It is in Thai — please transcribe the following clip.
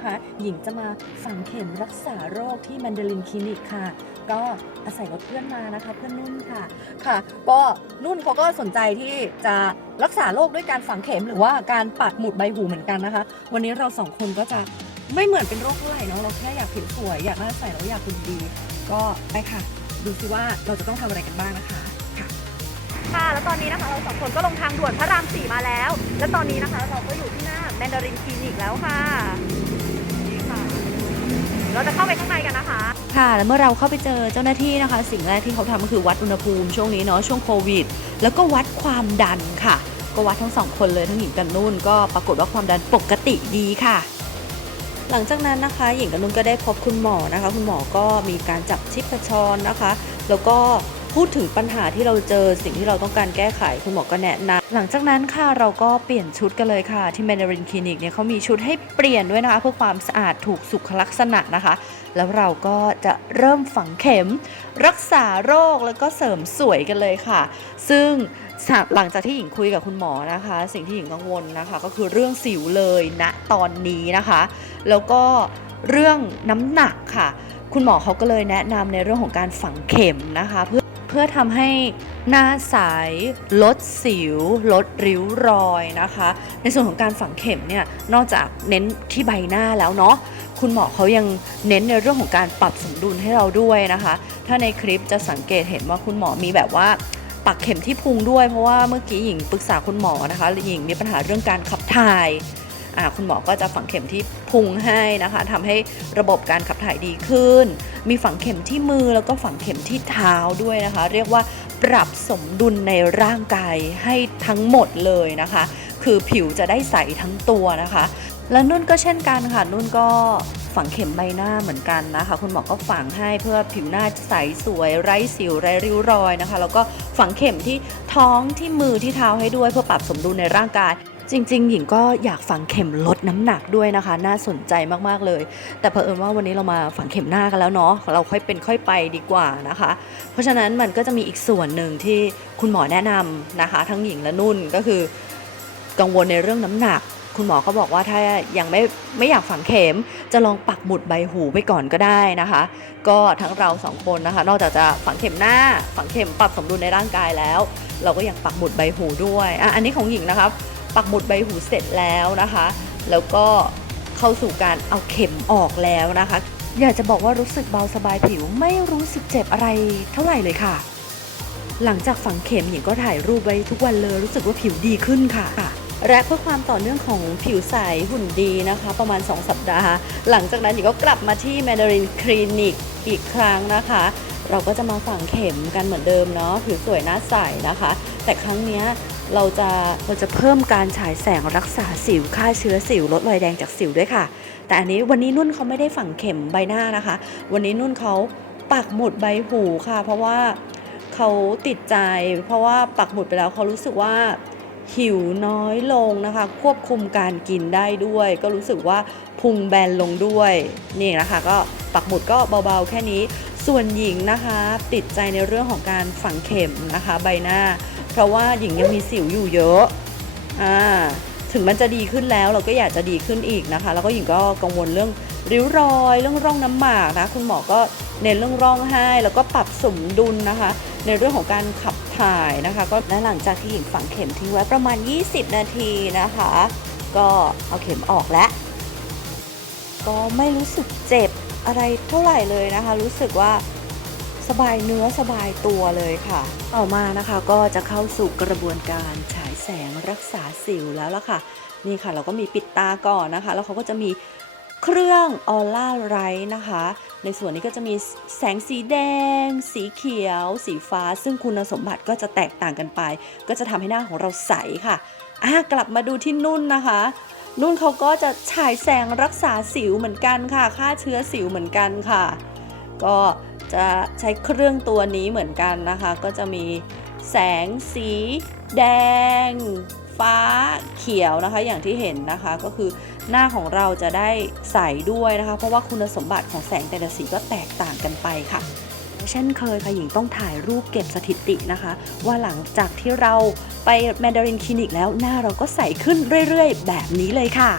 นะคะ หญิงจะมาฝังเข็มรักษาโรคที่แมนดารินคลินิกค่ะ ก็อาศัยรถเพื่อนมานะคะ เพื่อนนุ่นค่ะ ค่ะ ก็นุ่นเขาก็สนใจที่จะรักษาโรคด้วยการฝังเข็มหรือว่าการปักหมุดใบหูเหมือนกันนะคะ วันนี้เราสองคนก็จะไม่เหมือนเป็นโรคเท่าไหร่เนาะ เราแค่อยากผิวสวย อยากหน้าใสแล้วอยากคุณดี ก็ไปค่ะ ดูสิว่าเราจะต้องทำอะไรกันบ้างนะคะค่ะแล้วตอนนี้นะคะเราสองคนก็ลงทางด่วนพระรามสี่มาแล้ว และตอนนี้นะคะเราก็อยู่ที่หน้าแมนดารินคลินิกแล้วค่ะ เราจะเข้าไปข้างในกันนะคะ ค่ะแล้วเมื่อเราเข้าไปเจอเจ้าหน้าที่นะคะ สิ่งแรกที่เขาทำก็คือวัดอุณหภูมิช่วงนี้เนาะช่วงโควิด แล้วก็วัดความดันค่ะ ก็วัดทั้งสองคนเลยทั้งหญิงกับนุ่นก็ปรากฏว่าความดันปกติดีค่ะ หลังจากนั้นนะคะหญิงกับนุ่นก็ได้พบคุณหมอนะคะ คุณหมอก็มีการจับชิพจรนะคะ แล้วก็ พูดถึงปัญหาที่เราเจอสิ่งที่เราต้องการแก้ไขคุณหมอก็แนะนำหลังจากนั้นค่ะเราก็เปลี่ยนชุดกันเลยค่ะ ที่แมนดารินคลินิกเนี่ยเขามีชุดให้เปลี่ยนด้วยนะคะ เพื่อความสะอาดถูกสุขลักษณะนะคะ แล้วเราก็จะเริ่มฝังเข็ม รักษาโรคแล้วก็เสริมสวยกันเลยค่ะ ซึ่งหลังจากที่หญิงคุยกับคุณหมอนะคะ สิ่งที่หญิงกังวลนะคะ ก็คือเรื่องสิวเลยณตอนนี้นะคะ แล้วก็เรื่องน้ำหนักค่ะ คุณหมอเขาก็เลยแนะนำในเรื่องของการฝังเข็มนะคะเพื่อ เพื่อทำให้หน้าใสลดสิว ลดริ้วรอยนะคะ ในส่วนของการฝังเข็มเนี่ยนอกจากเน้นที่ใบหน้าแล้วเนาะคุณหมอเขายังเน้นในเรื่องของการปรับสมดุลให้เราด้วยนะคะ ถ้าในคลิปจะสังเกตเห็นว่าคุณหมอมีแบบว่าปักเข็มที่พุงด้วยเพราะว่าเมื่อกี้หญิงปรึกษาคุณหมอนะคะหญิงมีปัญหาเรื่องการขับถ่าย คุณหมอก็จะฝังเข็มที่พุงให้นะคะทำให้ระบบการขับถ่ายดีขึ้น มีฝังเข็มที่มือแล้วก็ฝังเข็มที่เท้าด้วยนะคะ เรียกว่าปรับสมดุลในร่างกายให้ทั้งหมดเลยนะคะ คือผิวจะได้ใสทั้งตัวนะคะ และนุ่นก็เช่นกันค่ะ นุ่นก็ฝังเข็มใบหน้าเหมือนกันนะคะ คุณหมอก็ฝังให้เพื่อผิวหน้าใสสวยไร้สิวไร้ริ้วรอยนะคะ แล้วก็ฝังเข็มที่ท้องที่มือที่เท้าให้ด้วยเพื่อปรับสมดุลในร่างกาย จริง ๆ หญิงก็อยากฝังเข็มลดน้ำหนักด้วยนะคะ น่าสนใจมากๆเลย แต่เผอิญว่าวันนี้เรามาฝังเข็มหน้ากันแล้วเนาะเราค่อยเป็นค่อยไปดีกว่านะคะ เพราะฉะนั้นมันก็จะมีอีกส่วนหนึ่งที่คุณหมอแนะนำนะคะ ทั้งหญิงและนุ่นก็คือกังวลในเรื่องน้ำหนัก คุณหมอก็บอกว่าถ้ายังไม่ไม่อยากฝังเข็ม จะลองปักหมุดใบหูไปก่อนก็ได้นะคะ ก็ทั้งเราสองคนนะคะ นอกจากจะฝังเข็มหน้า ฝังเข็มปรับสมดุลในร่างกายแล้ว เราก็อยากปักหมุดใบหูด้วยอะอันนี้ของหญิงนะคะ ปักหมุดใบหูเสร็จแล้วนะคะ แล้วก็เข้าสู่การเอาเข็มออกแล้วนะคะ อยากจะบอกว่ารู้สึกเบาสบายผิวไม่รู้สึกเจ็บอะไรเท่าไหร่เลยค่ะ หลังจากฝังเข็มหญิงก็ถ่ายรูปไว้ทุกวันเลยรู้สึกว่าผิวดีขึ้นค่ะและเพื่อความต่อเนื่องของผิวใสหุ่นดีนะคะ ประมาณ 2 สัปดาห์ หลังจากนั้นหญิงก็กลับมาที่แมนดารินคลินิกอีกครั้งนะคะ เราก็จะมาฝังเข็มกันเหมือนเดิมเนาะผิวสวยหน้าใสนะคะ แต่ครั้งนี้ เราจะเราจะเพิ่มการฉายแสงรักษาสิวฆ่าเชื้อสิวลดรอยแดงจากสิวด้วยค่ะ แต่อันนี้วันนี้นุ่นเขาไม่ได้ฝังเข็มใบหน้านะคะ วันนี้นุ่นเขาปักหมุดใบหูค่ะ เพราะว่าเขาติดใจ เพราะว่าปักหมุดไปแล้วเขารู้สึกว่าหิวน้อยลงนะคะ ควบคุมการกินได้ด้วย ก็รู้สึกว่าพุงแบนลงด้วย นี่นะคะ ก็ปักหมุดก็เบาๆแค่นี้ ส่วนหญิงนะคะติดใจในเรื่องของการฝังเข็มนะคะใบหน้า เพราะว่าหญิงยังมีสิวอยู่เยอะอ่าถึงมันจะดีขึ้นแล้วเราก็อยากจะดีขึ้นอีกนะคะ แล้วก็หญิงก็กังวลเรื่องริ้วรอย เรื่องร่องน้ำหมากนะคุณหมอก็เน้นเรื่องร่องให้แล้วก็ปรับสมดุลนะคะ ในเรื่องของการขับถ่ายนะคะ ก็และหลังจากที่หญิงฝังเข็มทิ้งไว้ประมาณ 20 นาทีนะคะ ก็เอาเข็มออกแล้ว ก็ไม่รู้สึกเจ็บ อะไรเท่าไหร่เลยนะคะ รู้สึกว่าสบายเนื้อสบายตัวเลยค่ะ ต่อมานะคะก็จะเข้าสู่กระบวนการฉายแสงรักษาสิวแล้วล่ะค่ะ นี่ค่ะเราก็มีปิดตาก่อนนะคะ แล้วเขาก็จะมีเครื่องออร่าไรท์นะคะ ในส่วนนี้ก็จะมีแสงสีแดง สีเขียว สีฟ้า ซึ่งคุณสมบัติก็จะแตกต่างกันไป ก็จะทำให้หน้าของเราใสค่ะ อะกลับมาดูที่นุ่นนะคะ นุ่นเขาก็จะฉายแสงรักษาสิวเหมือนกันค่ะฆ่าเชื้อสิวเหมือนกันค่ะ ก็จะใช้เครื่องตัวนี้เหมือนกันนะคะ ก็จะมีแสงสี แดง ฟ้าเขียวนะคะ อย่างที่เห็นนะคะก็คือหน้าของเราจะได้ใสด้วยนะคะ เพราะว่าคุณสมบัติของแสงแต่ละสีก็แตกต่างกันไปค่ะ เช่นเคยค่ะหญิงต้องถ่ายรูปเก็บสถิตินะคะ ว่าหลังจากที่เราไปแมนดารินคลินิกแล้วหน้าเราก็ใสขึ้นเรื่อยๆ แบบนี้เลยค่ะ